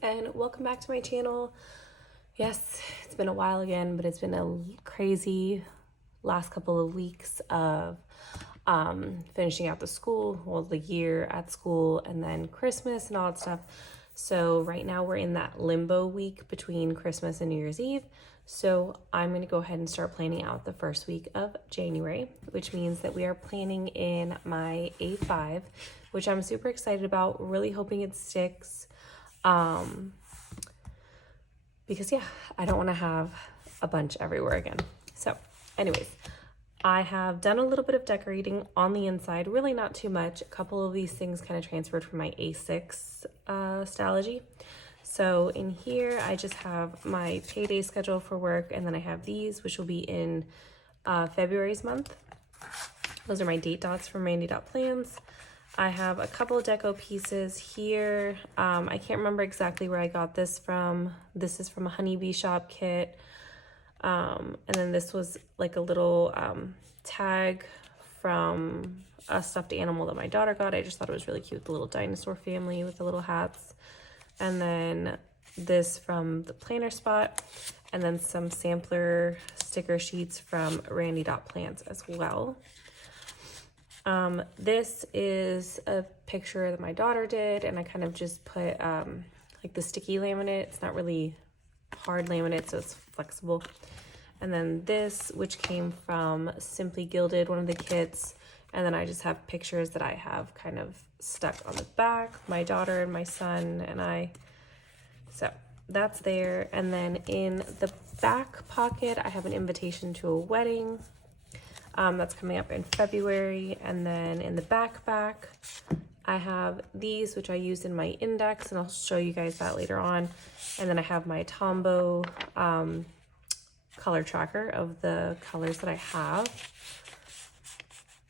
guys, and welcome back to my channel. Yes, it's been a while again, but it's been a crazy last couple of weeks of finishing out the year at school, and then Christmas and all that stuff. So right now we're in that limbo week between Christmas and New Year's Eve. So I'm going to go ahead and start planning out the first week of January, which means that we are planning in my A5, which I'm super excited about, really hoping it sticks. Because yeah, I don't want to have a bunch everywhere again. So anyways, I have done a little bit of decorating on the inside, really not too much. A couple of these things kind of transferred from my A6 Stalogy. So in here, I just have my payday schedule for work, and then I have these, which will be in February's month. Those are my date dots from Randy Dot Plans. I have a couple of deco pieces here. I can't remember exactly where I got this from. This is from a honeybee shop kit. And then this was like a little tag from a stuffed animal that my daughter got. I just thought it was really cute, the little dinosaur family with the little hats. And then this from the planner spot, and then some sampler sticker sheets from Randy Dot Plans as well. This is a picture that my daughter did, and I kind of just put like the sticky laminate. It's not really hard laminate, so it's flexible. And then this, which came from Simply Gilded, one of the kits. And then I just have pictures that I have kind of stuck on the back, my daughter and my son and I. So that's there. And then in the back pocket, I have an invitation to a wedding. That's coming up in February. And then in the backpack, I have these, which I used in my index, and I'll show you guys that later on. And then I have my Tombow color tracker of the colors that I have.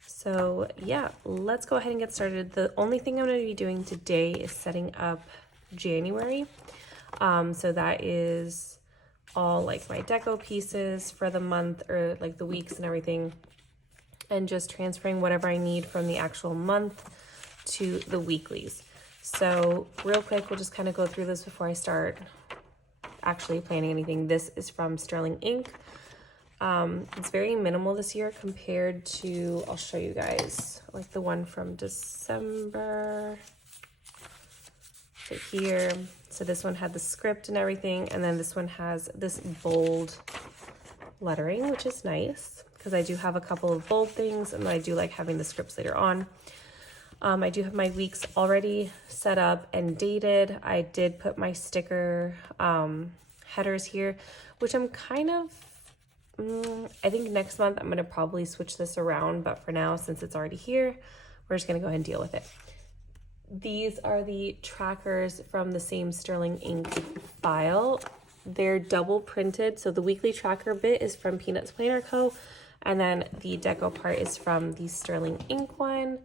So yeah, let's go ahead and get started. The only thing I'm going to be doing today is setting up January. So that is all like my deco pieces for the month, or like the weeks and everything, and just transferring whatever I need from the actual month to the weeklies. So real quick, we'll just kind of go through this before I start actually planning anything. This is from Sterling Ink. It's very minimal this year compared to, I'll show you guys, like the one from December right here. So this one had the script and everything, and then this one has this bold lettering, which is nice because I do have a couple of bold things, and I do like having the scripts later on. I do have my weeks already set up and dated. I did put my sticker headers here, which I'm kind of, I think next month I'm going to probably switch this around, but for now, since it's already here, we're just going to go ahead and deal with it. These are the trackers from the same Sterling Ink file. They're double printed, so the weekly tracker bit is from Peanuts Planner Co., and then the deco part is from the Sterling Ink one.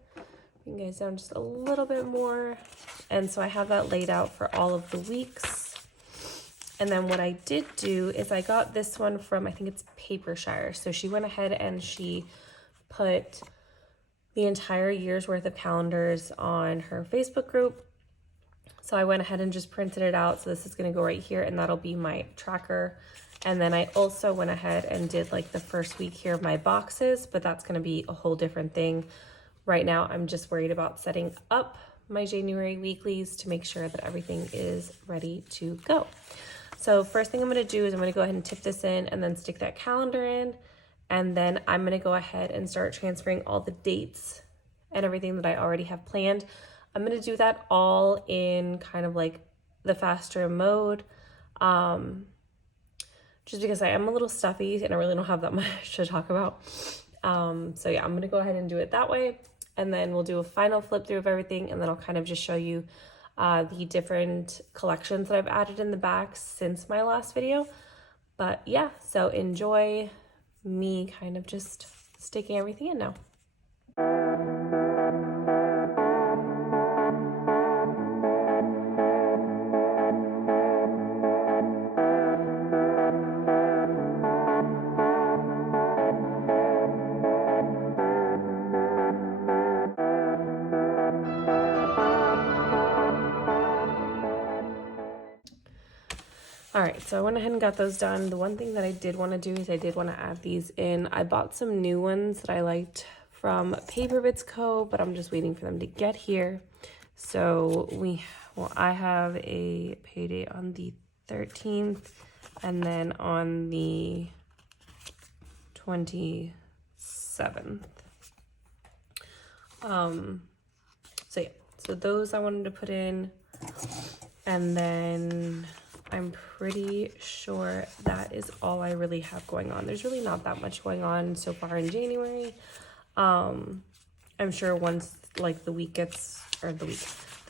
Bring you guys down just a little bit more. And so I have that laid out for all of the weeks. And then what I did do is I got this one from, I think it's Papershire. So she went ahead and she put the entire year's worth of calendars on her Facebook group. So I went ahead and just printed it out. So this is going to go right here, and that'll be my tracker. And then I also went ahead and did like the first week here of my boxes, but that's going to be a whole different thing. Right now, I'm just worried about setting up my January weeklies to make sure that everything is ready to go. So first thing I'm going to do is I'm going to go ahead and tip this in and then stick that calendar in. And then I'm going to go ahead and start transferring all the dates and everything that I already have planned. I'm going to do that all in kind of like the faster mode. Just because I am a little stuffy and I really don't have that much to talk about. So yeah, I'm going to go ahead and do it that way. And then we'll do a final flip through of everything. And then I'll kind of just show you the different collections that I've added in the back since my last video. But yeah, so enjoy me kind of just sticking everything in now. All right, so I went ahead and got those done. The one thing that I did want to do is I did want to add these in. I bought some new ones that I liked from Paper Bits Co., but I'm just waiting for them to get here. So I have a payday on the 13th and then on the 27th. So yeah, so those I wanted to put in, and then I'm pretty sure that is all I really have going on. There's really not that much going on so far in January. I'm sure once like the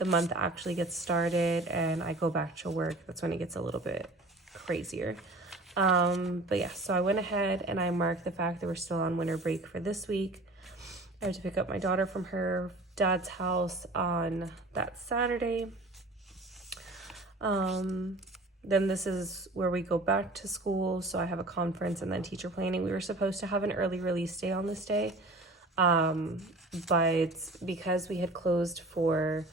month actually gets started and I go back to work, that's when it gets a little bit crazier. But yeah, so I went ahead and I marked the fact that we're still on winter break for this week. I have to pick up my daughter from her dad's house on that Saturday. Then this is where we go back to school. So I have a conference and then teacher planning. We were supposed to have an early release day on this day. But because we had closed for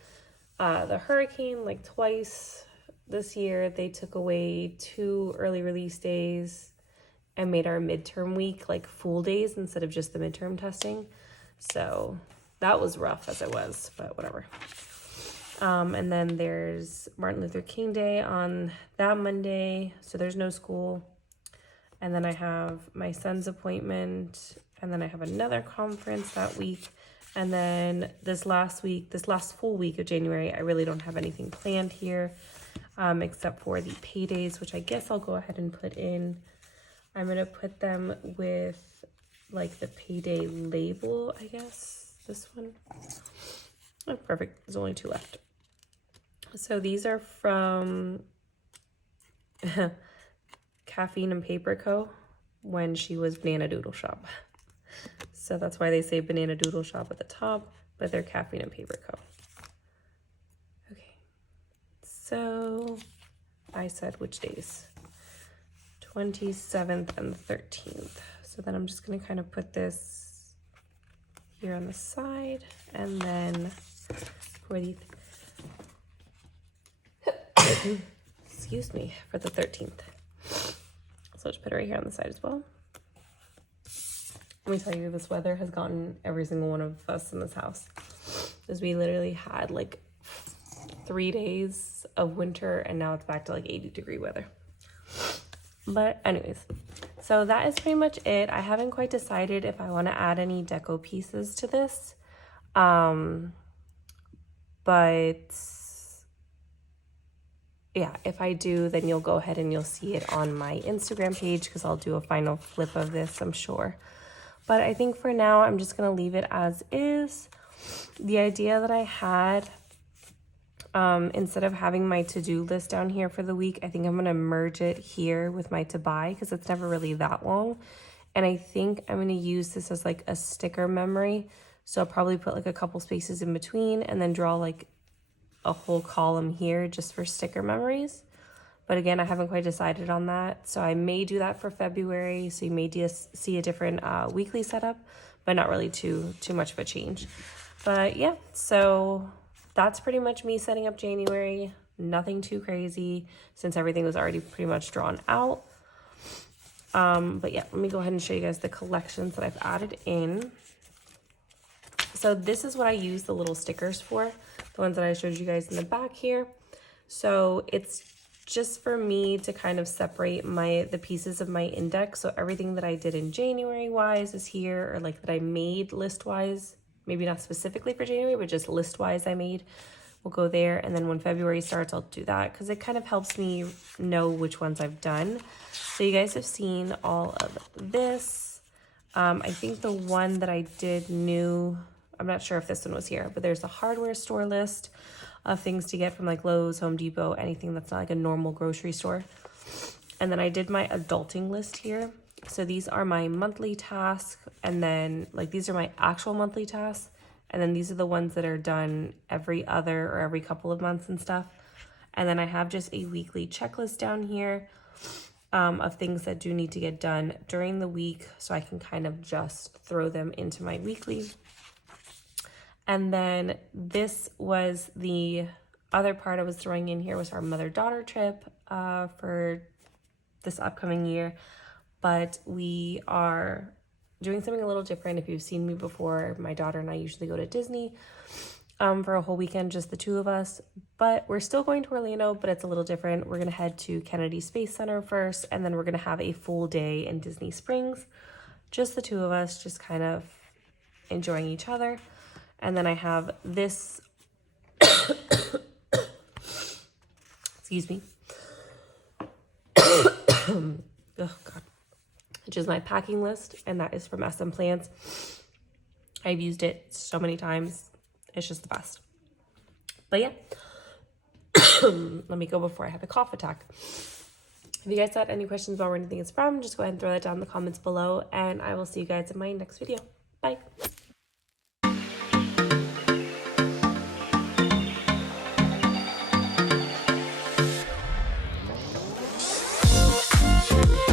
the hurricane like twice this year, they took away 2 early release days and made our midterm week like full days instead of just the midterm testing. So that was rough as it was, but whatever. And then there's Martin Luther King Day on that Monday, so there's no school. And then I have my son's appointment, and then I have another conference that week. And then this last full week of January, I really don't have anything planned here, except for the paydays, which I guess I'll go ahead and put in. I'm gonna put them with like the payday label, I guess, this one. Oh, perfect, there's only 2 left. So these are from Caffeine and Paper Co. when she was Banana Doodle Shop. So that's why they say Banana Doodle Shop at the top, but they're Caffeine and Paper Co. Okay, so I said which days? 27th and 13th. So then I'm just gonna kind of put this here on the side, and then for the excuse me, for the 13th. So just put it right here on the side as well. Let me tell you, this weather has gotten every single one of us in this house. Because we literally had like 3 days of winter and now it's back to like 80-degree weather. But anyways, so that is pretty much it. I haven't quite decided if I want to add any deco pieces to this. But yeah, if I do, then you'll go ahead and you'll see it on my Instagram page, because I'll do a final flip of this, I'm sure. But I think for now, I'm just going to leave it as is. The idea that I had, instead of having my to-do list down here for the week, I think I'm going to merge it here with my to-buy, because it's never really that long. And I think I'm going to use this as like a sticker memory. So I'll probably put like a couple spaces in between and then draw like a whole column here just for sticker memories. But again, I haven't quite decided on that. So I may do that for February. So you may just see a different weekly setup, but not really too much of a change. But yeah, so that's pretty much me setting up January. Nothing too crazy since everything was already pretty much drawn out. But yeah, let me go ahead and show you guys the collections that I've added in. So this is what I use the little stickers for, the ones that I showed you guys in the back here. So it's just for me to kind of separate the pieces of my index. So everything that I did in January wise is here, or like that I made list wise, maybe not specifically for January, but just list wise I made, will go there. And then when February starts, I'll do that because it kind of helps me know which ones I've done. So you guys have seen all of this. I think the one that I did new, I'm not sure if this one was here, but there's a hardware store list of things to get from like Lowe's, Home Depot, anything that's not like a normal grocery store. And then I did my adulting list here. So these are my monthly tasks, and then like these are my actual monthly tasks, and then these are the ones that are done every other or every couple of months and stuff. And then I have just a weekly checklist down here of things that do need to get done during the week, so I can kind of just throw them into my weekly. And then this was the other part I was throwing in here, was our mother-daughter trip. for this upcoming year, but we are doing something a little different. If you've seen me before, my daughter and I usually go to Disney for a whole weekend, just the two of us, but we're still going to Orlando, but it's a little different. We're going to head to Kennedy Space Center first, and then we're going to have a full day in Disney Springs, just the two of us, just kind of enjoying each other. And then I have this, excuse me, oh God, which is my packing list, and that is from SM Plants. I've used it so many times. It's just the best. But yeah, let me go before I have a cough attack. If you guys had any questions about where anything is from, just go ahead and throw that down in the comments below, and I will see you guys in my next video. Bye.